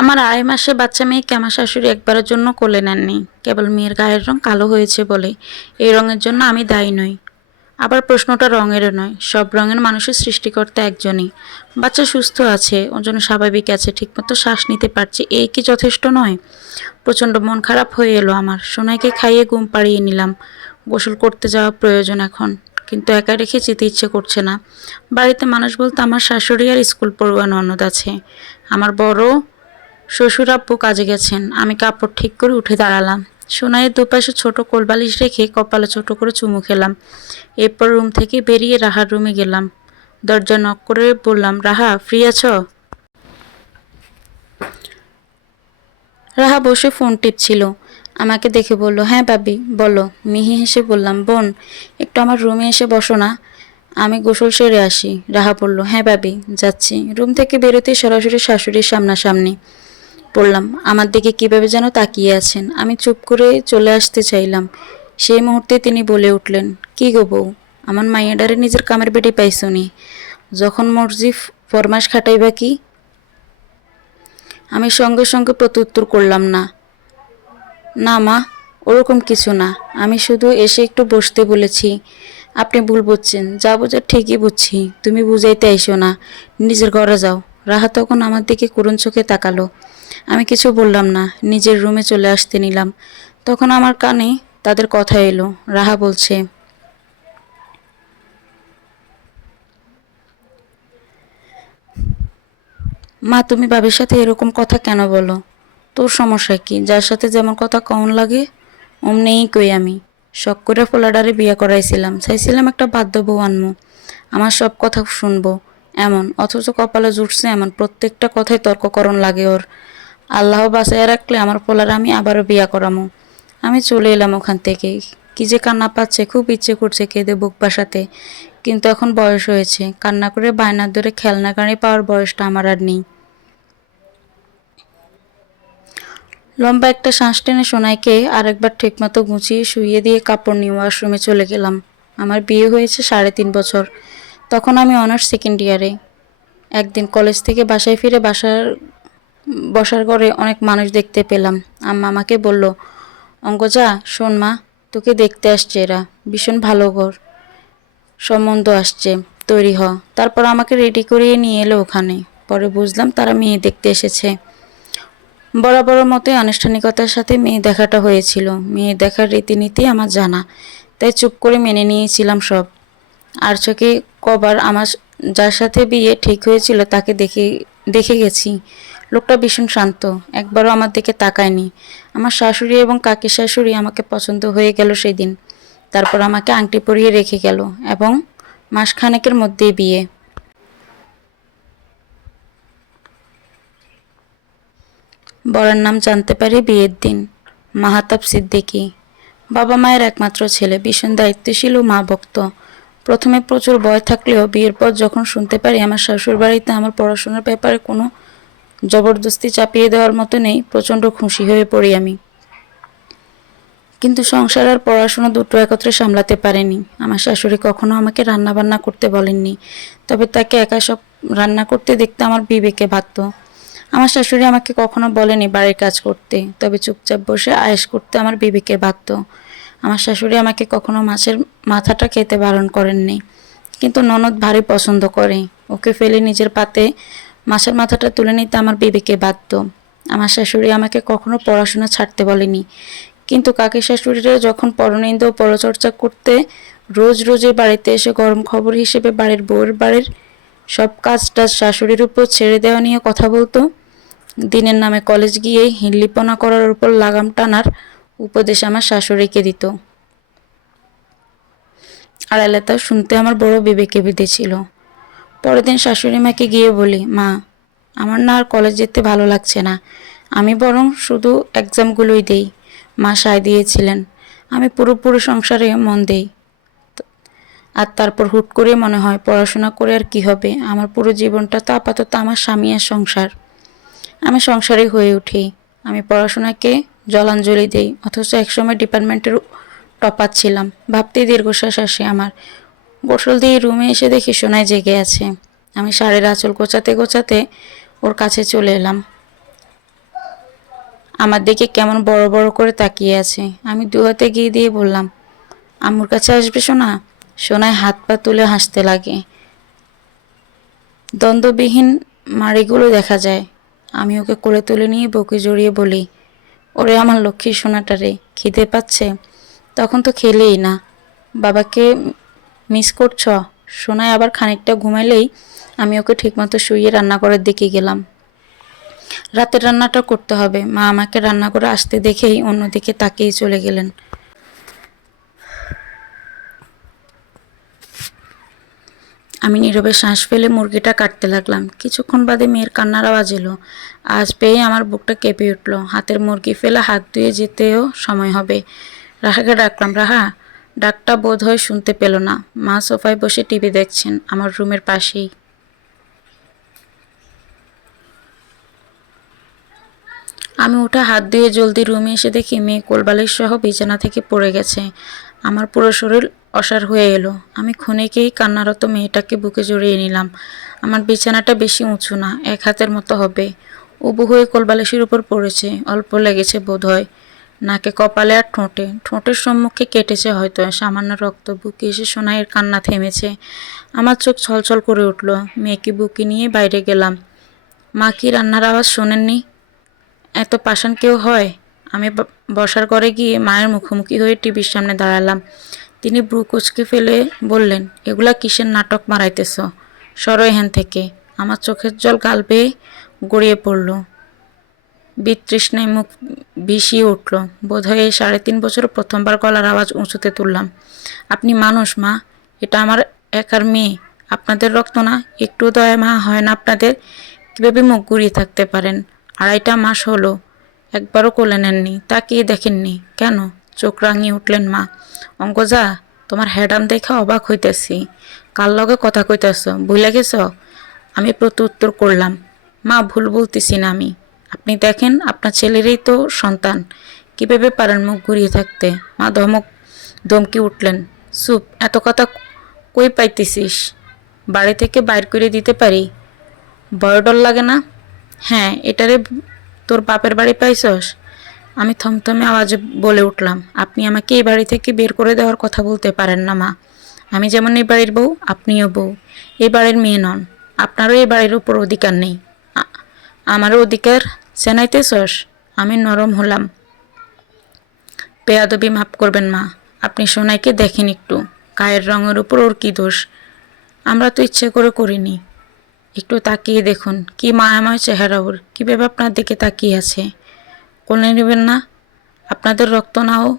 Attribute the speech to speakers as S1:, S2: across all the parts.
S1: আমার আড়াই মাসে বাচ্চা মেয়েকে আমার শাশুড়ি একবারের জন্য কোলে নেননি। কেবল মেয়ের গায়ের রং কালো হয়েছে বলে। এই রঙের জন্য আমি দায়ী নই। আবার প্রশ্নটা রঙেরও নয়, সব রঙের মানুষের সৃষ্টিকর্তা একজনই। বাচ্চা সুস্থ আছে, ওর জন্য স্বাভাবিক আছে, ঠিকমতো শ্বাস নিতে পারছে, এই কি যথেষ্ট নয়? প্রচণ্ড মন খারাপ হয়ে এলো আমার। সোনাইকে খাইয়ে ঘুম পাড়িয়ে নিলাম। গোসল করতে যাওয়া প্রয়োজন এখন। কিন্তু একা রেখে যেতে ইচ্ছে করছে না। বাড়িতে মানুষ বলতে আমার শাশুড়ি আর স্কুল পড়ুয়া ননদ আছে। আমার বড় শ্বশুর আব্বু কাজে গেছেন। আমি কাপড় ঠিক করে উঠে দাঁড়ালাম। সোনাইয়ের দুপাশে ছোট কোলবালিশ রেখে কপালে ছোট করে চুমু খেলাম। এরপর রুম থেকে বেরিয়ে রাহার রুমে গেলাম। দরজা নক করে বললাম, রাহা, ফ্রি আছো? রাহা বসে ফোন টিপছিল। আমাকে দেখে বলল হ্যাঁ বাবি বলো। মিহি হেসে বললাম, বোন, একটু আমার রুমে এসে বসো না। আমি গোসল সেরে আসি। রাহা বলল হ্যাঁ বাবি যাচ্ছি। রুম থেকে বেরোতে সরাসরি শাশুড়ির সামনাসামনি পড়লাম আমার দিকে কীভাবে যেন তাকিয়ে আছেন? আমি চুপ করে চলে আসতে চাইলাম। সেই মুহূর্তে তিনি বলে উঠলেন, কি গো বউ, আমার মাইয়াডারে নিজের কামের বেটি পাইছনি যখন মর্জি ফরমাস খাটাইবা কি? আমি সঙ্গে সঙ্গে প্রত্যুত্তর করলাম, না। না মা, ওরকম কিছু না। আমি শুধু এসে একটু বসতে বলেছি। আপনি ভুল বুঝছেন, যা বোঝার ঠিকই বুঝছি। তুমি বুঝাইতে আইসো না। নিজের ঘরে যাও। রাহা তখন আমার দিকে করুণ চোখে তাকালো। আমি কিছু বললাম না, নিজের রুমে চলে আসতে নিলাম। তখন আমার কানে তাদের কথা এলো, রাহা বলছে, মা, তুমি বাবির সাথে এরকম কথা কেন বলো? তোর সমস্যা কি? যার সাথে যেমন কথা কমন লাগে অমনেই কই আমি? শখ করে ফোলাডারে বিয়ে করাইছিলাম। চাইছিলাম একটা বাধ্য বউ আনমু। আমার সব কথা শুনব, এমন, অথচ কপালে জুটছে এমন, প্রত্যেকটা কথাই তর্ককরণ লাগে ওর। আল্লাহ বাঁচাইয়া রাখলে আমার পোলার আমি আবারও বিয়া করামো। আমি চলে এলাম ওখান থেকে। কি যে কান্না পাচ্ছে, খুব ইচ্ছে করছে কেঁদে বুক বাসাতে। কিন্তু এখন বয়স হয়েছে। কান্না করে বায়নার ধরে খেলনা গাড়ি পাওয়ার বয়সটা আমার আর নেই। লম্বা একটা শ্বাস টেনে সোনাইকে আরেকবার ঠিকমতো গুছিয়ে শুইয়ে দিয়ে কাপড় নিয়ে ওয়াশরুমে চলে গেলাম। আমার বিয়ে হয়েছে সাড়ে তিন বছর। তখন আমি অনার্স সেকেন্ড ইয়ারে। একদিন কলেজ থেকে বাসায় ফিরে বাসার বসার ঘরে অনেক মানুষ দেখতে পেলাম। আম্মা আমাকে বলল অঙ্গজা শোন মা, তোকে দেখতে আসছে এরা। ভীষণ ভালো ঘর। সম্বন্ধ আসছে, তৈরি হ। তারপর আমাকে রেডি করিয়ে নিয়ে এলো ওখানে। পরে বুঝলাম তারা মেয়ে দেখতে এসেছে। বরাবর মতোই আনুষ্ঠানিকতার সাথে মেয়ে দেখাটা হয়েছিল। মেয়ে দেখার রীতিনীতি আমার জানা, তাই চুপ করে মেনে নিয়েছিলাম সব। আর চোখে কবার আমার যার সাথে বিয়ে ঠিক হয়েছিল তাকে দেখে দেখে গেছি। লোকটা ভীষণ শান্ত। একবারও আমার দিকে তাকায়নি। আমার শাশুড়ি এবং কাকি শাশুড়ি আমাকে পছন্দ হয়ে গেল সেই দিন তারপর আমাকে আংটি পরিয়ে রেখে গেল এবং মাসখানেকের মধ্যেই বিয়ে। বরের নাম জানতে পারি বিয়ের দিন। মাহাতাব সিদ্দিকী। বাবা মায়ের একমাত্র ছেলে, ভীষণ দায়িত্বশীল ও মা ভক্ত প্রথমে প্রচুর ভয় থাকলেও বিয়ের পর যখন শুনতে পারি আমার শ্বশুর বাড়িতে আমার পড়াশোনার ব্যাপারে কোনো জবরদস্তি চাপিয়ে দেওয়ার মতো নেই প্রচণ্ড খুশি হয়ে পড়ি আমি। কিন্তু সংসার আর পড়াশোনা দুটো একত্রে সামলাতে পারেনি। আমার শাশুড়ি কখনো আমাকে রান্না বান্না করতে বলেননি, তবে তাকে একা সব রান্না করতে দেখতে আমার বিবেকে ভাবত আমার শাশুড়ি আমাকে কখনো বলেনি বাড়ির কাজ করতে, তবে চুপচাপ বসে আয়েস করতে আমার বিবেকে বাধ্য। আমার শাশুড়ি আমাকে কখনো মাছের মাথাটা খেতে বারণ করেননি, কিন্তু ননদ ভারী পছন্দ করে। ওকে ফেলে নিজের পাতে মাছের মাথাটা তুলে নিতে আমার বিবেকে বাধ্য। আমার শাশুড়ি আমাকে কখনো পড়াশোনা ছাড়তে বলেনি। কিন্তু কাকি শাশুড়িরা যখন পরনিন্দ ও পরচর্চা করতে রোজ রোজে বাড়িতে এসে গরম খবর হিসেবে বাড়ির বউয়ের বাড়ির সব কাজটা শাশুড়ির উপর ছেড়ে দেওয়া নিয়ে কথা বলতো, দিনের নামে কলেজ গিয়ে হিল্লিপনা করার উপর লাগাম টানার উপদেশ আমার শাশুড়িকে দিত। আর এলাতা শুনতে আমার বড় বিবেকে বিধেছিল পরের দিন শাশুড়ি মাকে গিয়ে বলি, মা, আমার না আর কলেজ যেতে ভালো লাগছে না। আমি বরং শুধু এক্সামগুলোই দেই। মা সায় দিয়েছিলেন, আমি পুরোপুরি সংসারে মন দেই। আর তারপর হুট করে মনে হয় পড়াশোনা করে আর কি হবে? আমার পুরো জীবনটা তো আপাতত আমার স্বামী আর সংসার। আমি সংসারে হয়ে উঠি। আমি পড়াশোনাকে জলাঞ্জলি দেই, অথচ একসময় ডিপার্টমেন্টের টপার ছিলাম। ভাবতেই দীর্ঘশ্বাস আসে আমার। গোসল দিয়ে রুমে এসে দেখি সোনায় জেগে আছে। আমি শাড়ির আঁচল গোছাতে গোছাতে ওর কাছে চলে এলাম। আমার দিকে কেমন বড় বড় করে তাকিয়ে আছে। আমি দু হাতে গিয়ে দিয়ে বললাম, আম্মুর কাছে আসবে সোনা? সোনায় হাত পা তুলে হাসতে লাগে। দ্বন্দ্ববিহীন মাড়িগুলো দেখা যায়। আমি ওকে কোলে তুলে নিয়ে বুকে জড়িয়ে বলি, ওরে আমার লক্ষ্মী সোনাটারে খিদে পাচ্ছে? তখন তো খেলেই না। বাবাকে মিস করছ? সোনায় আবার খানিকটা ঘুমাইলেই আমি ওকে ঠিকমতো শুইয়ে রান্না করার দিকে গেলাম। রাতের রান্নাটা করতে হবে। মা আমাকে রান্না করে আসতে দেখেই অন্যদিকে তাকিয়ে চলে গেলেন। আমি নীরবে শ্বাস ফেলে মুরগিটা কাটতে লাগলাম। কিছুক্ষণ বাদে মেয়ের কান্নার আওয়াজ এলো। আজ পেয়ে আমার বুকটা কেঁপে উঠল। হাতের মুরগি ফেলে হাত ধুয়ে যেতেও সময় হবে। রাহাকে ডাকলাম, রাহা ডাকটা বোধ হয় শুনতে পেল না। মা সোফায় বসে টিভি দেখছেন, আমার রুমের পাশেই। আমি উঠে হাত ধুয়ে জলদি রুমে এসে দেখি মেয়ে কোলবালিশ সহ বিছানা থেকে পড়ে গেছে। আমার পুরো শরীর অসার হয়ে এলো। আমি ক্ষণিকেই কান্নারত মেয়েটাকে বুকে জড়িয়ে নিলাম। আমার বিছানাটা বেশি উঁচু না, এক হাতের মতো হবে। উবু হয়ে কোলবালিশের উপর পড়েছে, অল্প লেগেছে বোধ হয় নাকে কপালে আর ঠোঁটে। ঠোঁটের সম্মুখে কেটেছে হয়তো, সামান্য রক্ত। বুকে এসে সোনাইয়ের কান্না থেমেছে। আমার চোখ ছলছল করে উঠল। মেয়েকে বুকে নিয়ে বাইরে গেলাম। মা কি রান্নার আওয়াজ শোনেননি? এত পাষাণ কেউ হয়? আমি বসার ঘরে গিয়ে মায়ের মুখোমুখি হয়ে টিভির সামনে দাঁড়ালাম। তিনি ব্রু কুচকে ফেলে বললেন, এগুলা কিসের নাটক মারাইতেছ? সরো এখান থেকে। আমার চোখের জল গাল বেয়ে গড়িয়ে পড়ল। বিতৃষ্ণায় মুখ বিষিয়ে উঠল। বোধহয় এই সাড়ে তিন বছর প্রথমবার গলার আওয়াজ উঁচুতে তুললাম। আপনি মানুষ, মা। এটা আমার একার মেয়ে। আপনাদের রক্ত না? একটু দয়া মা, হয় না আপনাদের? কীভাবে মুখ ঘুরিয়ে থাকতে পারেন? আড়াইটা মাস হলো। একবারও কোলে নেননি। তাকিয়ে দেখেননি। কেন? চোখ রাঙিয়ে উঠলেন মা। অঙ্কজা তোমার হ্যাডাম দেখে অবাক হইতেছি। কার লগে কথা কইতেছ? ভুলে গেছ? আমি প্রত্যুত্তর করলাম। মা, ভুল বলতেছি না আমি। আপনি দেখেন, আপনার ছেলেরই তো সন্তান। কীভাবে পারেন মুখ ঘুরিয়ে থাকতে? মা ধমক, ধমকি উঠলেন সুপ এত কথা কই পাইতেছিস? বাড়ি থেকে বাইর করে দিতে পারি? বড় ডর লাগে না? হ্যাঁ এটারে তোর বাপের বাড়ি পাইছস? আমি থমথমে আওয়াজে বলে উঠলাম, আপনি আমাকে এই বাড়ি থেকে বের করে দেওয়ার কথা বলতে পারেন না, মা। আমি যেমন এই বাড়ির বউ, আপনিও বউ। এই বাড়ির মেয়ে নন। আপনারও এই বাড়ির উপর অধিকার নেই। আ- আমারও অধিকার চেনাইতেছস আমি নরম হলাম। পেয়াদবি মাফ করবেন মা, আপনি সোনাইকে দেখেন একটু, গায়ের রঙের উপর ওর কী দোষ? আমরা তো ইচ্ছে করে করিনি। একটু তাকিয়ে দেখুন, কি মায়াময় চেহারা ওর কীভাবে আপনার দিকে তাকিয়ে আছে। কোলে নেবেন না? আপনাদের রক্ত নাও।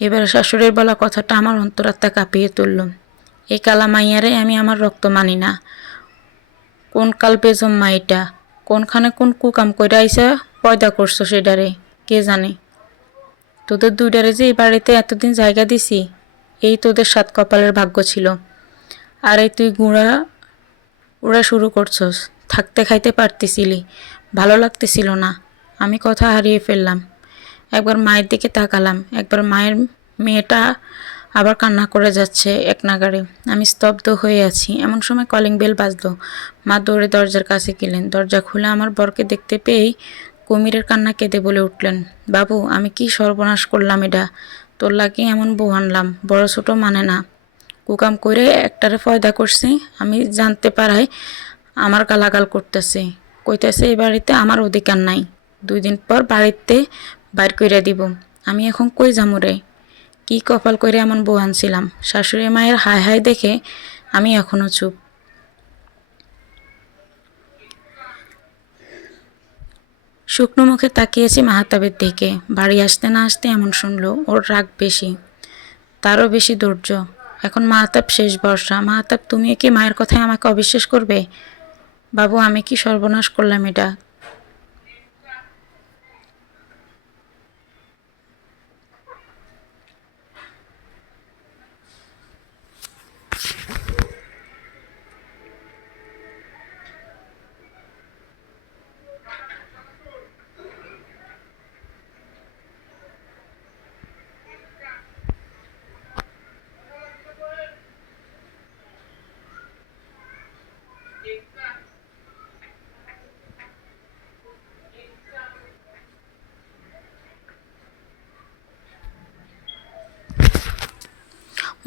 S1: এবার শাশুড়ির বলা কথাটা আমার অন্তরাত্মা কাঁপিয়ে তুলল। এই কালা মাইয়ারে আমি আমার রক্ত মানি না। কোন কাল বেজম মাইটা কোনখানে কোন কুকাম কইরা আইসা পয়দা করছ সেডারে, কে জানে? তোদের দুইটারে যে এই বাড়িতে এতদিন জায়গা দিছি, এই তোদের সাত কপালের ভাগ্য ছিল। আর এই তুই গুঁড়া ওরা শুরু করছস। থাকতে খাইতে পারতেছিলি, ভালো লাগতেছিল না। আমি কথা হারিয়ে ফেললাম। একবার মায়ের দিকে তাকালাম। একবার মায়ের মেয়েটা আবার কান্না করে যাচ্ছে এক নাগারে আমি স্তব্ধ হয়ে আছি। এমন সময় কলিং বেল বাজলো। মা দৌড়ে দরজার কাছে গেলেন। দরজা খুলে আমার বরকে দেখতে পেয়েই কুমিরের কান্না কেঁদে বলে উঠলেন, বাবু, আমি কি সর্বনাশ করলাম এটা? তোর লাগে এমন বউ আনলাম, বড় ছোট মানে না। কুকাম করে একটারে ফয়দা করছি, আমি জানতে পারাই আমার গালাগাল করতেছে। কইতেছে এই বাড়িতে আমার অধিকার নাই। দুই দিন পর বাড়িতে বাইর কইরা দিব। আমি এখন কই যামু রে? কি কপাল করে এমন বউ আনছিলাম? শাশুড়ি মায়ের হাই হাই দেখে আমি এখনও চুপ। শুকনো মুখে তাকিয়েছি মাহাতাবের দিকে। বাড়ি আসতে না আসতে এমন শুনলো, ওর রাগ বেশি। তারও বেশি ধৈর্য এখন মাহাতাব শেষ বর্ষা মাহাতাব, তুমি কি মায়ের কথায় আমাকে অবিশ্বাস করবে? বাবু, আমি কি সর্বনাশ করলাম এটা?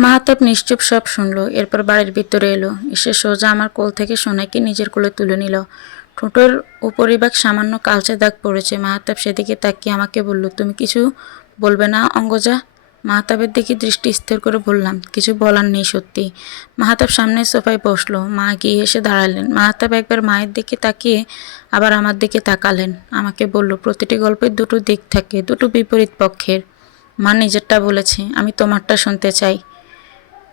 S1: মাহাতাব নিশ্চুপ সব শুনলো, এরপর বাড়ির ভিতরে এলো। এসে সোজা আমার কোল থেকে সোনাইকে নিজের কোলে তুলে নিল। ঠোঁটের উপরিভাগ সামান্য কালচে দাগ পড়েছে। মাহাতাব সেদিকে তাকিয়ে আমাকে বলল, তুমি কিছু বলবে না অঙ্গজা? মাহাতাবের দিকে দৃষ্টি স্থির করে বললাম, কিছু বলার নেই সত্যি। মাহাতাব সামনে সোফায় বসল। মা গিয়ে এসে দাঁড়ালেন। মাহাতাব একবার মায়ের দিকে তাকিয়ে আবার আমার দিকে তাকালেন। আমাকে বলল, প্রতিটি গল্পের দুটো দিক থাকে, দুটো বিপরীত পক্ষের। মা নিজেরটা বলেছে, আমি তোমারটা শুনতে চাই।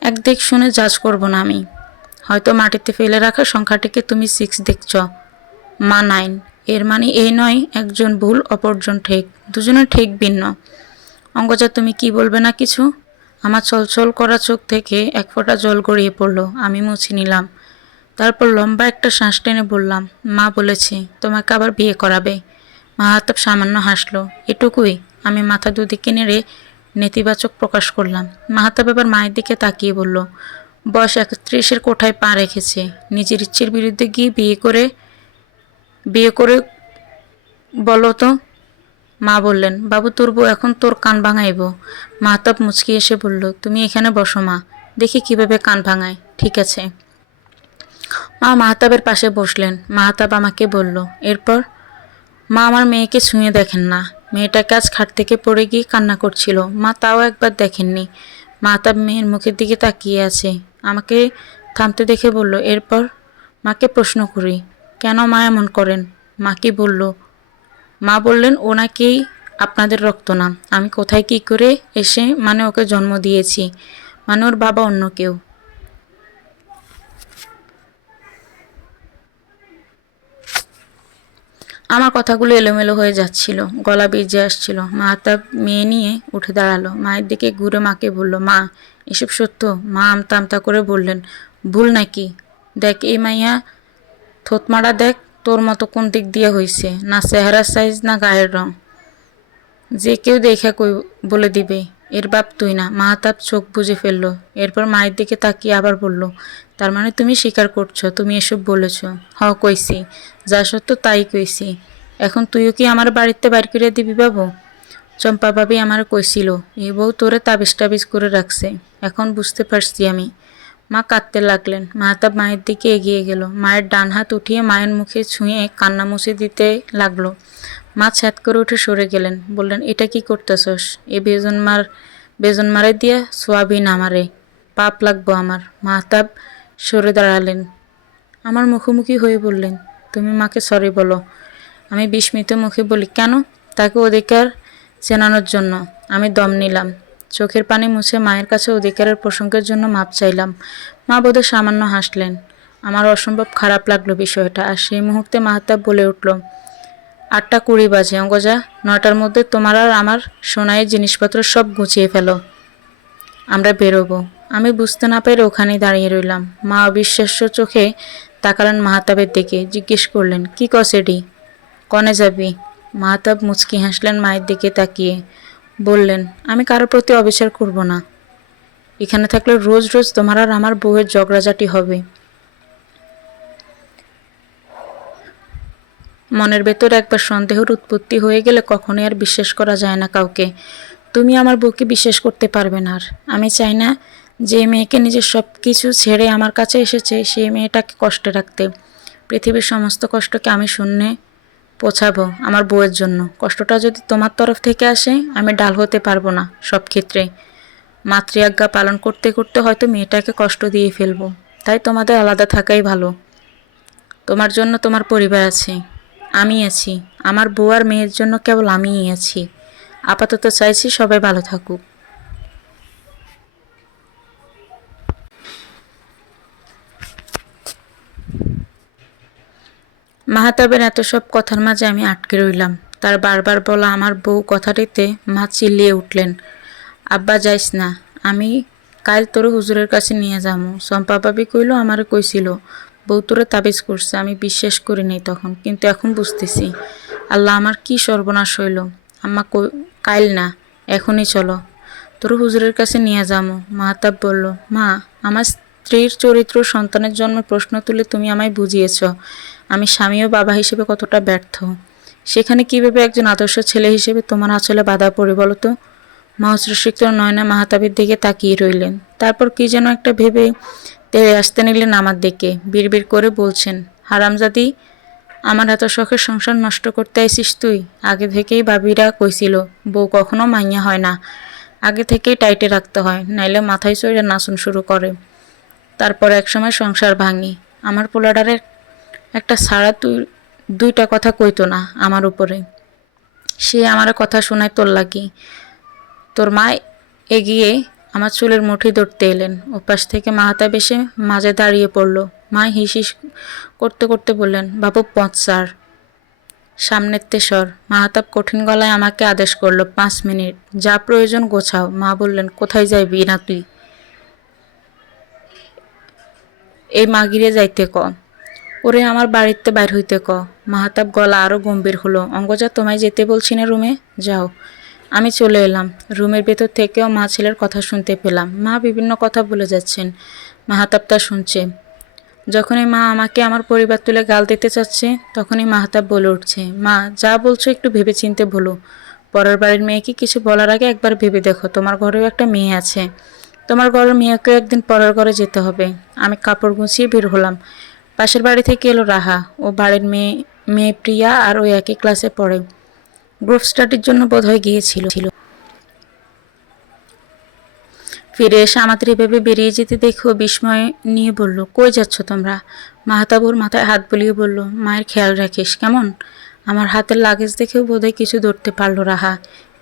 S1: একদিক শুনে জাজ করব না আমি। হয়তো মাটিতে ফেলে রাখা সংখ্যাটিকে তুমি সিক্স দেখছ। মা নাইন এর মানে এই নয়, একজন ভুল, অপরজন ঠিক। দুজনে ঠিক ভিন্ন। অঙ্গজা, তুমি কি বলবে না কিছু? আমার চলচল করা চোখ থেকে এক ফোঁটা জল গড়িয়ে পড়ল, আমি মুছে নিলাম। তারপর লম্বা একটা শ্বাস টেনে বললাম, মা বলেছে, তোমাকে আবার বিয়ে করাবে। মাহাতাব সামান্য হাসলো, এটুকুই। আমি মাথা দুদিকে নেড়ে নেতিবাচক প্রকাশ করলাম। মাহাতাব এবার মায়ের দিকে তাকিয়ে বলল, বয়স একত্রিশের কোঠায় পা রেখেছে। নিজের ইচ্ছের বিরুদ্ধে গিয়ে বিয়ে করে বিয়ে করে বলো তো। মা বললেন, বাবু, তোর বউ এখন তোর কান ভাঙাইব। মাহতাব মুচকি এসে বলল, তুমি এখানে বসো মা, দেখি কীভাবে কান ভাঙায়, ঠিক আছে? মা মাহতাবের পাশে বসলেন। মাহতাব আমাকে বলল, এরপর? মা আমার মেয়েকে ছুঁয়ে দেখেন না। মেয়েটা কাজ খাট থেকে পড়ে গিয়ে কান্না করছিল। মা তাও একবার দেখেননি। মা তার মেয়ের মুখের দিকে তাকিয়ে আছে। আমাকে থামতে দেখে বলল, এরপর? মাকে প্রশ্ন করি, কেন মা এমন করেন? মা কি বলল, মা বললেন ও নাকি আপনাদের রক্ত না। আমি কোথায় কি করে এসে মানে ওকে জন্ম দিয়েছি? মানে ওর বাবা অন্য কেউ। আমার কথাগুলো এলোমেলো হয়ে যাচ্ছিল। গলা বেজে আসছিল। মা তার মেয়ে নিয়ে উঠে দাঁড়াল। মায়ের দিকে ঘুরে মাকে বলল, মা, এসব সত্য? মা আমতা আমতা করে বললেন, ভুল নাকি? দেখ এই মাইয়া, থতমারা দেখ তোর মতো কোন দিক দিয়ে হয়েছে না চেহারা সাইজ না গায়ের রং। যে কেউ দেখে কই, বলে দিবে। এর বাপ তুই না। মাহাতাব চোখ বুঝে ফেলল। এরপর মায়ের দিকে তাকিয়ে আবার বলল তার মানে তুমি স্বীকার করছ, তুমি এসব বলেছ। হ কইছি। যা সত্য তাই কইছি। এখন তুইও কি আমার বাড়িতে বাড়ি করে দিবি বাবু? চম্পা বাবি আমার কইছিল এ বউ তোরে তাবিজ টাবিজ করে রাখছে। এখন বুঝতে পারছি আমি। মা কাঁদতে লাগলেন। মাহতাব মায়ের দিকে এগিয়ে গেল। মায়ের ডান হাত উঠিয়ে মায়ের মুখে ছুঁয়ে কান্না মুছে দিতে লাগল। মা ছ্যাত করে উঠে সরে গেলেন। বললেন, এটা কি করতেছস? এ বেজন মার, বেজন মারে দিয়ে সোয়াবিন আমারে। পাপ লাগবো আমার। মাহতাব সরে দাঁড়ালেন। আমার মুখোমুখি হয়ে বললেন, তুমি মাকে সরি বলো। আমি বিস্মিত মুখে বলি, কেন? তাকে অধিকার চেনানোর জন্য আমি দম নিলাম। চোখের পানি মুছে মায়ের কাছে অধিকারের প্রসঙ্গের জন্য মাপ চাইলাম। মা বোধহয় সামান্য হাসলেন। আমার অসম্ভব খারাপ লাগল বিষয়টা, আর সেই মুহূর্তে মাহতাব বলে উঠল, আটটা কুড়ি বাজে অঙ্গজা নটার মধ্যে তোমার আর আমার সোনাইয়ের জিনিসপত্র সব গুছিয়ে ফেলো। আমরা বেরোবো। আমি বুঝতে না পেরে ওখানেই দাঁড়িয়ে রইলাম। মা অবিশ্বাস্য চোখে তাকালেন মাহাতাবের দিকে, জিজ্ঞেস করলেন, কি কসেডি কনে যাবি? মাহাতাব মুচকি হাসলেন মায়ের দিকে তাকিয়ে। বললেন, আমি কারোর প্রতি অবিচার করব না। এখানে থাকলে রোজ রোজ তোমার আর আমার বউয়ের ঝগড়াঝাটি হবে। মনের ভেতর একবার সন্দেহের উৎপত্তি হয়ে গেলে কখনোই আর বিশ্বাস করা যায় না কাউকে। তুমি আমার বউকে বিশ্বাস করতে পারবে না আর। আমি চাই না যে মেয়েকে নিজের সব কিছু ছেড়ে আমার কাছে এসেছে সেই মেয়েটাকে কষ্টে রাখতে। পৃথিবীর সমস্ত কষ্টকে আমি শূন্যে পৌঁছাবো আমার বউয়ের জন্য। কষ্টটা যদি তোমার তরফ থেকে আসে, আমি ডাল হতে পারব না সব ক্ষেত্রে। মাতৃ আজ্ঞা পালন করতে করতে হয়তো মেয়েটাকে কষ্ট দিয়ে ফেলব। তাই তোমাদের আলাদা থাকাই ভালো। তোমার জন্য তোমার পরিবার আছে, আমি আছি। আমার বউ আর মেয়ের জন্য কেবল আমিই আছি। আপাতত চাইছি সবাই ভালো থাকুক। মাহাতাবের এত সব কথার মাঝে আমি আটকে রইলাম। তার বারবার বলা আমার বউ কথাটিতে মা চিল্লিয়ে উঠলেন, আব্বা যাইস না, আমি কাল তোর হুজুরের কাছে নিয়ে যাব চম্পা বাবি কইল, আমার কইছিল, বউ তোরে তাবিজ করছে, আমি বিশ্বাস করি নাই তখন, কিন্তু এখন বুঝতেছি। আল্লাহ আমার কি সর্বনাশ হইল। আম্মা কই কাইল না, এখনই চলো, তোর হুজুরের কাছে নিয়ে যাব মাহাতাব বলল, মা, আমার স্ত্রীর চরিত্র সন্তানের জন্য প্রশ্ন তুলে তুমি আমায় বুঝিয়েছ। আমি স্বামী ও বাবা হিসেবে কতটা ব্যর্থ? সেখানে কীভাবে একজন আদর্শ ছেলে হিসেবে তোমার আঁচলে বাধা পড়ে বলো তো? মহস্রসিক্ত নয়না মাহাতাবির দিকে তাকিয়ে রইলেন। তারপর কি যেন একটা ভেবে তেড়ে আসতে নিলেন আমার দিকে। বিড়বিড় করে বলছেন, হারামজাদি, আমার এত শখের সংসার নষ্ট করতে আইসিস তুই? আগে থেকেই বাবিরা কইছিল, বউ কখনো মাইয়া হয় না। আগে থেকেই টাইটে রাখতে হয়, নাইলে মাথায় চড়ে নাচন শুরু করে। তারপর একসময় সংসার ভাঙি। আমার পোলাডারের একটা সারা তুই, দুইটা কথা কইতো না আমার উপরে। সে আমার কথা শোনায় তোর লাগি। তোর মা এগিয়ে আমার চুলের মুঠি ধরতে এলেন। ওপাশ থেকে মাহাতা বেশে মাঝে দাঁড়িয়ে পড়ল। মা হিস হিস করতে করতে বললেন বাবু পঁচ স্যার সামনের তেসর। মাহাতাব কঠিন গলায় আমাকে আদেশ করল, পাঁচ মিনিট। যা প্রয়োজন গোছাও। মা বললেন, কোথায় যাইবি না তুই? এই মাগিরে যাইতে ক। ওরে আমার বাড়িতে বাইর হইতে ক। মাহাতাব গলা আরও গম্ভীর হলো। অঙ্গজা, তোমায় যেতে বলছি না রুমে? যাও। আমি চলে এলাম। রুমের ভেতর থেকেও মা ছেলের কথা শুনতে পেলাম। মা বিভিন্ন কথা বলে যাচ্ছেন। মাহাতাব তা শুনছে। যখনই মা আমাকে আমার পরিবার তুলে গাল দিতে চাচ্ছে, তখনই মাহাতাব বলে উঠছে, মা, যা বলছো একটু ভেবে চিনতে বলো। পরের বাড়ির মেয়েকে কিছু বলার আগে একবার ভেবে দেখো। তোমার ঘরেও একটা মেয়ে আছে। তোমার ঘরের মেয়েকেও একদিন পরের ঘরে যেতে হবে। আমি কাপড় গুছিয়ে বের হলাম। পাশের বাড়ি থেকে এলো রাহা। ও বাড়ির মেয়ে মেয়ে প্রিয়া আর ওই একই ক্লাসে পড়ে। গ্রুপ স্টাডির জন্য বোধ বোধহয় গিয়েছিল। ছিল ফিরে এসে আমাদের এভাবে বেরিয়ে যেতে দেখো বিস্ময় নিয়ে বলল, কই যাচ্ছ তোমরা? মাহাতাবুর মাথায় হাত বুলিয়ে বলল, মায়ের খেয়াল রাখিস, কেমন? আমার হাতের লাগেজ দেখেও বোধহয় কিছু ধরতে পারল রাহা।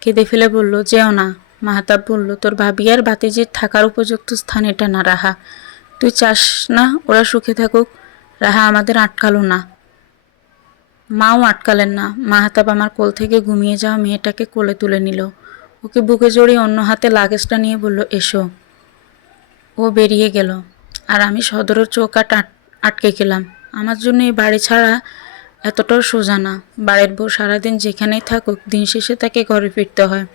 S1: কেঁদে ফেলে বলল, যেও না। মাহাতাব বলল, তোর ভাবি আর বাতিজির থাকার উপযুক্ত স্থান এটা না রাহা। তুই চাস না ওরা সুখে থাকুক রাহা আমাদের আটকালো না। মাও আটকালেন না। মা মাহাতাব আমার কোল থেকে ঘুমিয়ে যাওয়া মেয়েটাকে কোলে তুলে নিল। ওকে বুকে জড়িয়ে অন্য হাতে লাগেজটা নিয়ে বলল, এসো। ও বেরিয়ে গেল। আর আমি সদরের চৌকাট আট- আটকে গেলাম। আমার জন্য এই বাড়ি ছাড়া এতটাও সোজা না। বাড়ির বউ সারাদিন যেখানেই থাকুক, দিন শেষে তাকে ঘরে ফিরতে হয়।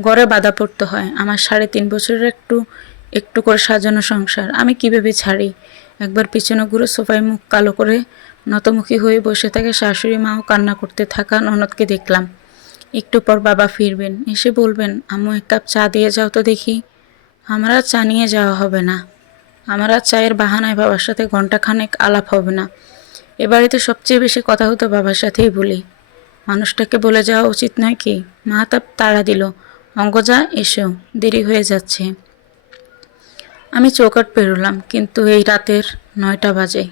S1: ঘরে বাধা পড়তে হয়। আমার সাড়ে তিন বছরের একটু একটু করে সাজানো সংসার। আমি কীভাবে ছাড়ি? একবার পিছনে ঘুরে সোফায় মুখ কালো করে নতমুখী হয়ে বসে থাকে শাশুড়ি মাও কান্না করতে থাকা ননদকে দেখলাম। একটু পর বাবা ফিরবেন, এসে বলবেন, আম্মু, এক কাপ চা দিয়ে যাও তো দেখি। আমার আর চা নিয়ে যাওয়া হবে না। আমার আর চায়ের বাহানায় বাবার সাথে ঘন্টাখানেক আলাপ হবে না। এ বাড়িতে সবচেয়ে বেশি কথা হতো বাবার সাথেই বলি। মানুষটাকে বলে যাওয়া উচিত নয় কি? মাহাতাব তাড়া দিল। অঙ্গজা, এসো। দেরি হয়ে যাচ্ছে। আমি চৌকাট পেরোলাম, কিন্তু এই রাতের নয়টা বাজে।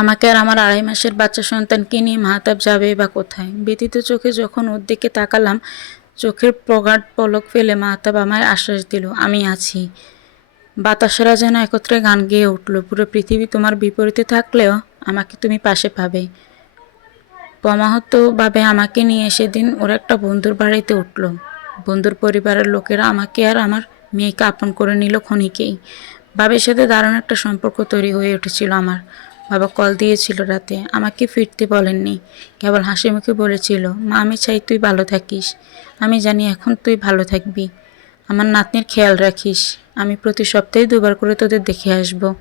S1: আমাকে আর আমার আড়াই মাসের বাচ্চা সন্তানকে নিয়ে মাহাতাব যাবে বা কোথায়? ব্যতীত চোখে যখন ওর দিকে তাকালাম, চোখের প্রগাঢ় পলক ফেলে মাহাতাব আমায় আশ্বাস দিল, আমি আছি। বাতাসেরা যেন একত্রে গান গেয়ে উঠল, পুরো পৃথিবী তোমার বিপরীতে থাকলেও আমাকে তুমি পাশে পাবে। পমাহতভাবে আমাকে নিয়ে সেদিন ওর একটা বন্ধুর বাড়িতে উঠল। বন্ধুর পরিবারের লোকেরা আমাকে আর আমার মেয়েকে আপন করে নিল ক্ষণিকেই। বাবার সাথে দারুণ একটা সম্পর্ক তৈরি হয়ে উঠেছিল আমার। বাবা কল দিয়েছিল রাতে, আমাকে ফিরতে বলেননি। কেবল হাসি মুখে বলেছিল, মা, আমি চাই তুই ভালো থাকিস। আমি জানি এখন তুই ভালো থাকবি। আমার নাতনির খেয়াল রাখিস। আমি প্রতি সপ্তাহে দুবার করে তোদের দেখে আসব।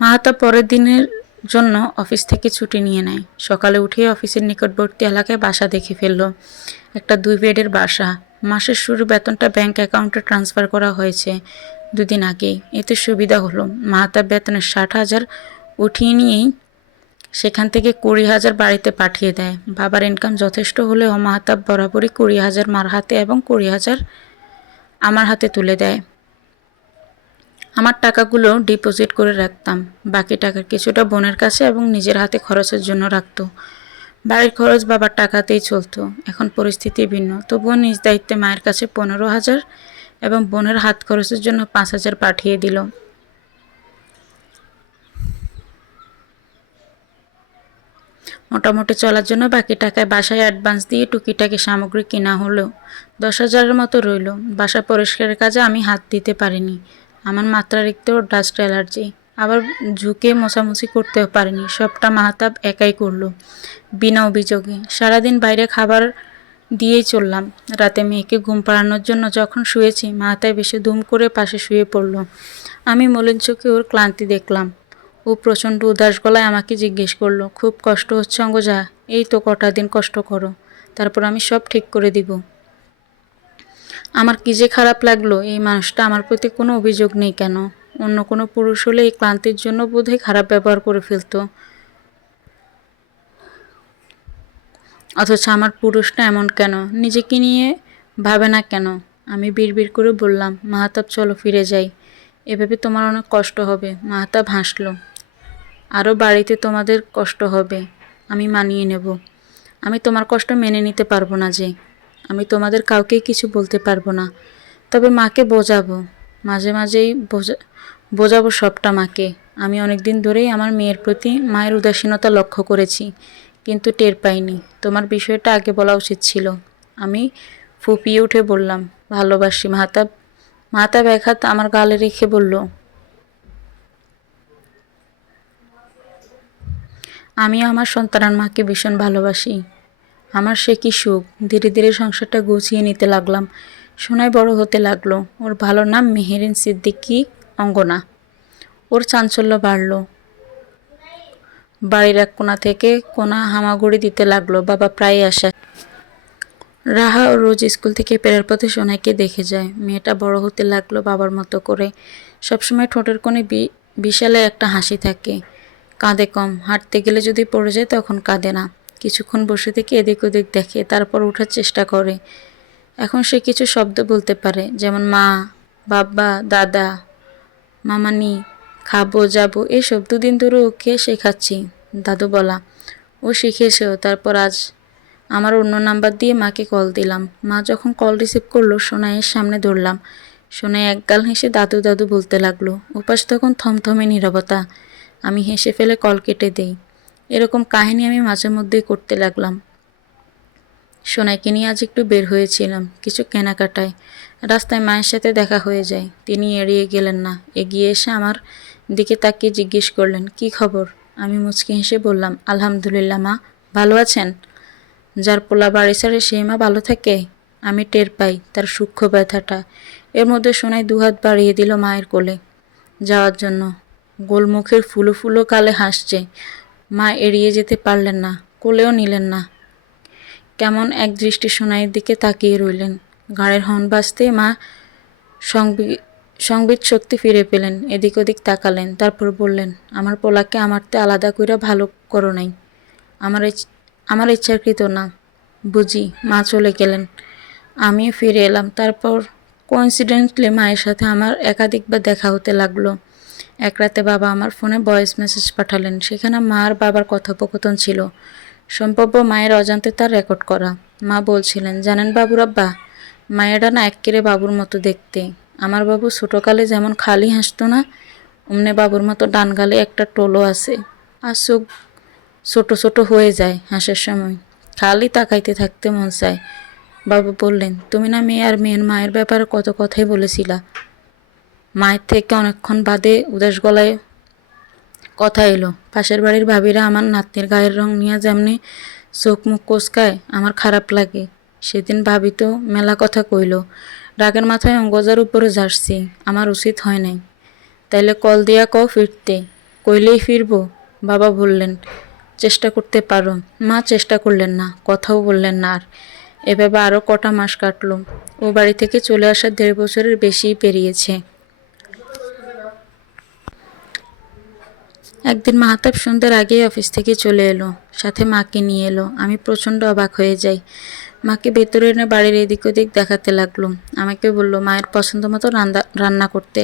S1: মা তা পরের দিনের জন্য অফিস থেকে ছুটি নিয়ে নেয়। সকালে উঠে অফিসের নিকটবর্তী এলাকায় বাসা দেখে ফেলল। একটা দুই বেডের বাসা। মাসের শুরু বেতনটা ব্যাংক অ্যাকাউন্টে ট্রান্সফার করা হয়েছে দুদিন আগেই। এতে সুবিধা হলো মাহাতার বেতনের ষাট হাজার উঠিয়ে নিয়েই সেখান থেকে কুড়ি হাজার বাড়িতে পাঠিয়ে দেয়। বাবার ইনকাম যথেষ্ট হলেও মাহাতাব বরাবরই কুড়ি হাজার মার হাতে এবং কুড়ি হাজার আমার হাতে তুলে দেয়। আমার টাকাগুলো ডিপোজিট করে রাখতাম। বাকি টাকার কিছুটা বোনের কাছে এবং নিজের হাতে খরচের জন্য রাখতো। বাড়ির খরচ বাবার টাকাতেই চলতো। এখন পরিস্থিতি ভিন্ন। তবুও নিজ দায়িত্বে মায়ের কাছে পনেরো হাজার এবং বোনের হাত খরচের জন্য পাঁচ হাজার পাঠিয়ে দিল। মোটামুটি চলার জন্য বাকি টাকায় বাসায় অ্যাডভান্স দিয়ে টুকিটাকি সামগ্রী কেনা হলো দশ হাজারের মতো রইল। বাসা পরিষ্কারের কাজে আমি হাত দিতে পারিনি। আমার মাত্রারিক্ত ডাস্ট অ্যালার্জি আবার ঝুঁকে মোছামুছি করতে পারিনি, সবটা মাহাতাব একাই করল, বিনা অভিযোগে। সারাদিন বাইরে খাবার দিয়েই চললাম। রাতে মেয়েকে ঘুম পাড়ানোর জন্য যখন শুয়েছি মাথায় বেশি দুম করে পাশে শুয়ে পড়ল। আমি মলিন চোখে ওর ক্লান্তি দেখলাম। ও প্রচণ্ড উদাস গলায় আমাকে জিজ্ঞেস করল, খুব কষ্ট হচ্ছে অঙ্গজা? এই তো কটা দিন কষ্ট করো। তারপর আমি সব ঠিক করে দিব। আমার কি যে খারাপ লাগল? এই মানুষটা আমার প্রতি কোনো অভিযোগ নেই কেন? অন্য কোনো পুরুষ হলে এই ক্লান্তির জন্য বোধহয় খারাপ ব্যবহার করে ফেলতো। অথচ আমার পুরুষটা এমন কেন? নিজেকে নিয়ে ভাবে না কেন? আমি বিড়বিড় করে বললাম, মাহাতাব, চলো ফিরে যাই। এভাবে তোমার অনেক কষ্ট হবে। মাহাতাব হাসলো আরও বাড়িতে তোমাদের কষ্ট হবে। আমি মানিয়ে নেব। আমি তোমার কষ্ট মেনে নিতে পারব না যে। আমি তোমাদের কাউকেই কিছু বলতে পারব না। তবে মাকে বোঝাবো। মাঝে মাঝেই বোঝা, বোঝাবো সবটা মাকে। আমি অনেক দিন ধরেই আমার মেয়ের প্রতি মায়ের উদাসীনতা লক্ষ্য করেছি, কিন্তু টের পাইনি। তোমার বিষয়টা আগে বলা উচিত ছিল। আমি ফুপিয়ে উঠে বললাম, ভালোবাসি, মাহাতাব। মাহাতাব এক হাত আমার গালে রেখে বলল, আমিও আমার সন্তানার মাকে ভীষণ ভালোবাসি। আমার সে কি সুখ? ধীরে ধীরে সংসারটা গুছিয়ে নিতে লাগলাম। সোনায় বড় হতে লাগল। ওর ভালো নাম মেহেরিন সিদ্দিকি অঙ্গনা। ওর চাঞ্চল্য বাড়ল। বাড়ির এক কোনা থেকে কোনা হামাগুড়ি দিতে লাগল। বাবা প্রায় আসে। রাহা রোজ স্কুল থেকে পেরার পথে সোনাইকে দেখে যায়। মেয়েটা বড় হতে লাগল বাবার মতো করে। সবসময় ঠোঁটের কোণে বিশালে একটা হাসি থাকে। কাঁদে কম। হাঁটতে গেলে যদি পড়ে যায় তখন কাঁদে না। কিছুক্ষণ বসে থেকে এদিক ওদিক দেখে, তারপর ওঠার চেষ্টা করে। এখন সে কিছু শব্দ বলতে পারে, যেমন মা, বাবা, দাদা, মামানি, খাব, যাব, এসব দুদিন ধরে ওকে শেখাচ্ছি, দাদু বলা। ও শিখেছেও তারপর আজ আমার অন্য নাম্বার দিয়ে মাকে কল দিলাম। মা যখন কল রিসিভ করল, সোনাইয়ের সামনে ধরলাম। সোনাই একগাল হেসে দাদু দাদু বলতে লাগল। ওপাশ তখন থমথমে নীরবতা। আমি হেসে ফেলে কল কেটে দেই। এরকম কাহিনী আমি মাঝে মধ্যেই করতে লাগলাম। সোনাইকে নিয়ে আজ একটু বের হয়েছিলাম, কিছু কেনাকাটায়। রাস্তায় মায়ের সাথে দেখা হয়ে যায়, তিনি এড়িয়ে গেলেন না। এগিয়ে এসে আমার দিকে তাকিয়ে জিজ্ঞেস করলেন, কি খবর? আমি মুচকি হেসে বললাম, আলহামদুলিল্লাহ মা, ভালো আছেন? যার পোলা বাড়ি ছাড়ে সেই মা ভালো থাকে? আমি টের পাই তার সূক্ষ্ম ব্যথাটা। এর মধ্যে সোনাই দুহাত বাড়িয়ে দিল মায়ের কোলে। যাওয়ার জন্য গোলমুখের ফুলো ফুলো কালে হাসছে। মা এড়িয়ে যেতে পারলেন না, কোলেও নিলেন না। কেমন এক দৃষ্টি সোনাইয়ের দিকে তাকিয়ে রইলেন। ঘাড়ের হর্ন বাজতে মা সংবি- সংবিত শক্তি ফিরে পেলেন এদিক ওদিক তাকালেন, তারপর বললেন, আমার পোলাকে আমারতে আলাদা কইরা ভালো করো নাই। আমার আমার ইচ্ছাকৃত না। বুঝি মা চলে গেলেন। আমিও ফিরে এলাম। তারপর কোইন্সিডেন্টলি মায়ের সাথে আমার একাধিকবার দেখা হতে লাগল। এক রাতে বাবা আমার ফোনে ভয়েস মেসেজ পাঠালেন। সেখানে মা আর বাবার কথোপকথন ছিল। সম্ভব্য মায়ের অজান্তে তার রেকর্ড করা। মা বলছিলেন, জানেন বাবুর আব্বা, মায়েরা না এক্কেরে বাবুর মতো দেখতে। আমার বাবু ছোটোকালে যেমন খালি হাসতো না, অমনে বাবুর মতো ডান গালে একটা টোলো আছে। আর চোখ ছোট ছোট হয়ে যায় হাসার সময়। খালি তাকাইতে থাকতে মন চায়। বাবু বললেন, তুমি না মেয়ে আর মেয়ের মায়ের ব্যাপারে কত কথাই বলেছিলা। মায়ের থেকে অনেকক্ষণ বাদে উদাস গলায় কথা এলো, পাশের বাড়ির ভাবিরা আমার নাতনির গায়ের রং নিয়ে যেমনি চোখ মুখ কোসকায় আমার খারাপ লাগে। সেদিন ভাবি তো মেলা কথা কইল, রাগের মাথায় অঙ্গজার উপরে যাচ্ছি আমার উচিত হয় নাই। তাইলে কল দিয়া কও ফিরতে, কইলেই ফিরবো। বাবা বললেন, চেষ্টা করতে পারো। মা, চেষ্টা করলেন না, কথাও বললেন না আর। এভাবে আরও কটা মাস কাটলো। ও বাড়ি থেকে চলে আসার দেড় বছরের বেশিই পেরিয়েছে। একদিন মাহাতাব সন্ধ্যার আগেই অফিস থেকে চলে এলো, সাথে মাকে নিয়ে এলো। আমি প্রচণ্ড অবাক হয়ে যাই। মাকে ভেতরে এনে বাড়ির এদিক ওদিক দেখাতে লাগল আমাকে বলল, মায়ের পছন্দ মতো রান্না রান্না করতে।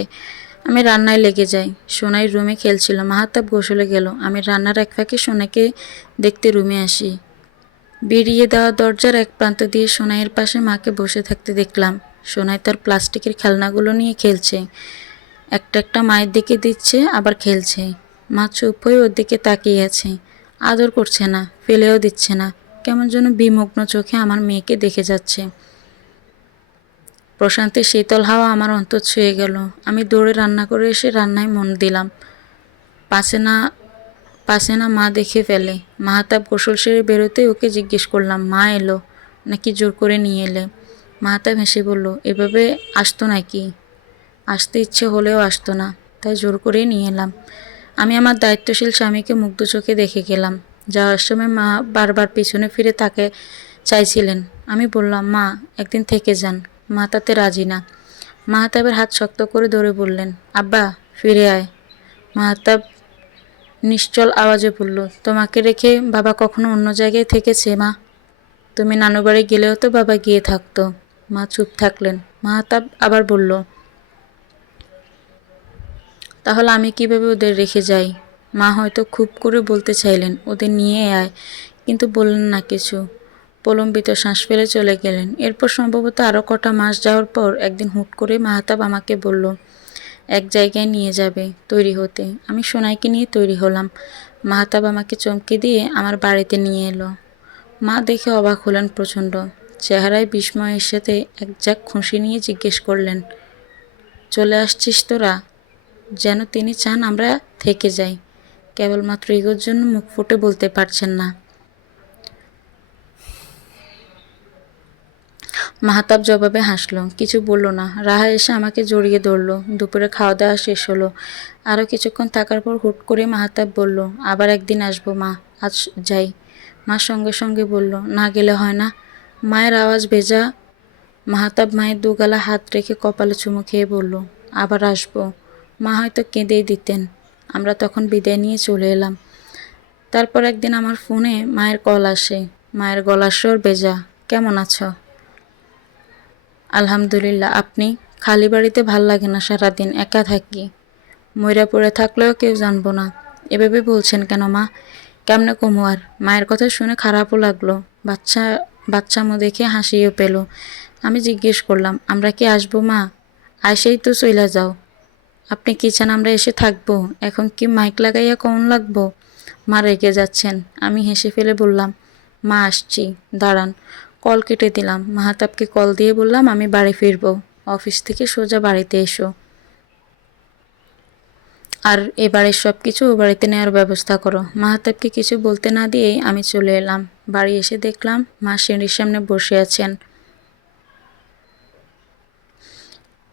S1: আমি রান্নায় লেগে যাই। সোনাই রুমে খেলছিল। মাহাতাব গোসলে গেল। আমি রান্নার এক ফাঁকে সোনাকে দেখতে রুমে আসি। বেরিয়ে দেওয়া দরজার এক প্রান্ত দিয়ে সোনাইয়ের পাশে মাকে বসে থাকতে দেখলাম। সোনাই তার প্লাস্টিকের খেলনাগুলো নিয়ে খেলছে। একটা একটা মায়ের দিকে দিচ্ছে, আবার খেলছে। মা চুপ হয়ে ওর দিকে তাকিয়ে আছে। আদর করছে না, ফেলেও দিচ্ছে না। কেমন যেন বিমগ্ন চোখে আমার মেয়েকে দেখে যাচ্ছে। প্রশান্তের শীতল হাওয়া আমার অন্তর ছুঁয়ে গেল। আমি দৌড়ে রান্না করে এসে রান্নায় মন দিলাম। পাশে না পাশে না মা দেখে ফেলে। মাহাতাব গোসল সেরে বেরোতে ওকে জিজ্ঞেস করলাম, মা এলো? নাকি জোর করে নিয়ে এলে? মাহাতাব হেসে বলল, এভাবে আসতো নাকি? আসতে ইচ্ছে হলেও আসতো না, তাই জোর করে নিয়ে এলাম। আমি আমার দায়িত্বশীল স্বামীকে মুগ্ধ চোখে দেখে গেলাম। যাওয়ার সময় মা বারবার পিছনে ফিরে তাকে চাইছিলেন। আমি বললাম, মা, একদিন থেকে যান। মা তাতে রাজি না। মাহাতাবের হাত শক্ত করে ধরে বললেন, আব্বা, ফিরে আয়। মাহাতাব নিশ্চল আওয়াজে বলল, তোমাকে রেখে বাবা কখনো অন্য জায়গায় থেকেছে, মা? তুমি নানু বাড়ি গেলেও তো বাবা গিয়ে থাকতো। মা চুপ থাকলেন। মাহাতাব আবার বলল তাহলে আমি কীভাবে ওদের রেখে যাই? মা হয়তো খুব করে বলতে চাইলেন, ওদের নিয়ে আয়। কিন্তু বললেন না কিছু। প্রলম্বিত শ্বাস ফেলে চলে গেলেন। এরপর সম্ভবত আরও কটা মাস যাওয়ার পর একদিন হুট করে মাহাতাব আমাকে বলল, এক জায়গায় নিয়ে যাবে তৈরি হতে। আমি সোনাইকে নিয়ে তৈরি হলাম। মাহাতাব আমাকে চমকে দিয়ে আমার বাড়িতে নিয়ে এলো। মা দেখে অবাক হলেন প্রচণ্ড। চেহারায় বিস্ময়ের সাথে এক ঝাঁক খুশি নিয়ে জিজ্ঞেস করলেন, চলে আসছিস তোরা? যেন তিনি চান আমরা থেকে যাই। কেবলমাত্র ইগোর জন্য মুখ ফুটে বলতে পারছেন না। মাহাতাব জবাবে হাসলো, কিছু বলল না। রাহা এসে আমাকে জড়িয়ে ধরলো। দুপুরে খাওয়া দাওয়া শেষ হলো। আরও কিছুক্ষণ থাকার পর হুট করে মাহাতাব বলল, আবার একদিন আসব, মা। আজ যাই। মা সঙ্গে সঙ্গে বলল, না গেলে হয় না। মায়ের আওয়াজ ভেজা মাহাতাব মায়ের দুগালা হাত রেখে কপালে চুমু খেয়ে বলল, আবার আসব। মা হয়তো কেঁদেই দিতেন। আমরা তখন বিদায় নিয়ে চলে এলাম। তারপর একদিন আমার ফোনে মায়ের কল আসে। মায়ের গলার স্বর বেজা, কেমন আছো? আলহামদুলিল্লাহ, আপনি? খালি বাড়িতে ভালো লাগে না সারাদিন, একা থাকি। ময়রা পড়ে থাকলেও কেউ জানব না। এভাবে বলছেন কেন মা? কেমনে কমু আর? মায়ের কথা শুনে খারাপও লাগল। বাচ্চা বাচ্চা বাচ্চামো দেখে হাসিও পেল। আমি জিজ্ঞেস করলাম, আমরা কি আসব মা? আইসেই তো চইলা যাও। আপনি কি চান আমরা এসে থাকব। এখন কি মাইক লাগাইয়া কেমন লাগবো? মা রেগে যাচ্ছেন। আমি হেসে ফেলে বললাম, মা, আসছি। দাঁড়ান। কল কেটে দিলাম। মাহাতাবকে কল দিয়ে বললাম, আমি বাড়ি ফিরবো। অফিস থেকে সোজা বাড়িতে এসো। আর এবারে সব কিছু বাড়িতে নেওয়ার ব্যবস্থা করো। মাহাতাবকে কিছু বলতে না দিয়েই আমি চলে এলাম। বাড়ি এসে দেখলাম মা সিঁড়ির সামনে বসে আছেন।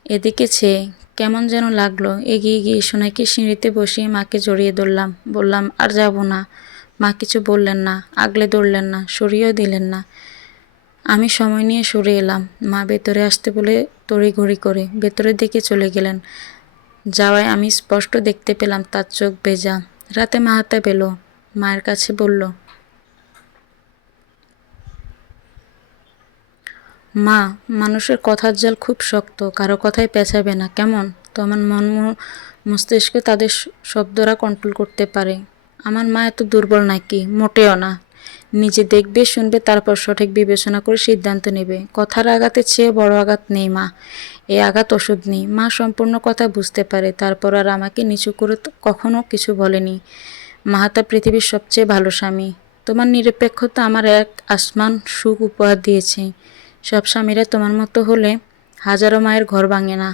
S1: এদিকে চেয়ে কেমন যেন লাগল। এগিয়ে গিয়ে সোনাইকে সিঁড়িতে বসিয়ে মাকে জড়িয়ে ধরলাম। বললাম, আর যাব না। মা কিছু বললেন না, আগলে ধরলেন না, সরিয়েও দিলেন না। আমি সময় নিয়ে সরে এলাম। মা ভেতরে আসতে বলে তড়িঘড়ি করে ভেতরের দিকে চলে গেলেন। যাওয়ায় আমি স্পষ্ট দেখতে পেলাম তার চোখ ভেজা। রাতে মা হাতে পেল। মায়ের কাছে বলল মা, মানুষের কথার জাল খুব শক্ত, কারও কথায় পেঁচাবে না, কেমন? তো আমার মন মস্তিষ্ক তাদের শব্দরা কন্ট্রোল করতে পারে। আমার মা এত দুর্বল নাকি? মোটেও না। নিজে দেখবে, শুনবে, তারপর সঠিক বিবেচনা করে সিদ্ধান্ত নেবে। কথার আঘাতের চেয়ে বড় আঘাত নেই, মা। এই আঘাত ওষুধ নেই। মা সম্পূর্ণ কথা বুঝতে পারে, তারপর আর আমাকে নিচু করে কখনো কিছু বলেনি। মাহাতা পৃথিবীর সবচেয়ে ভালো স্বামী। তোমার নিরপেক্ষতা আমার এক আসমান সুখ উপহার দিয়েছে। সব স্বামীরা তোমার মতো হলে হাজারো মায়ের ঘর ভাঙে না।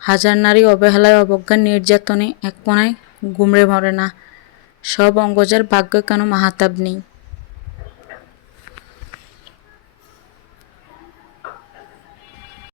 S1: হাজার নারী অবহেলায় অবজ্ঞা নির্যাতনে এক কোনায় গুমড়ে মরে না। সব অঙ্গজার ভাগ্য কেন মাহাতাব নেই?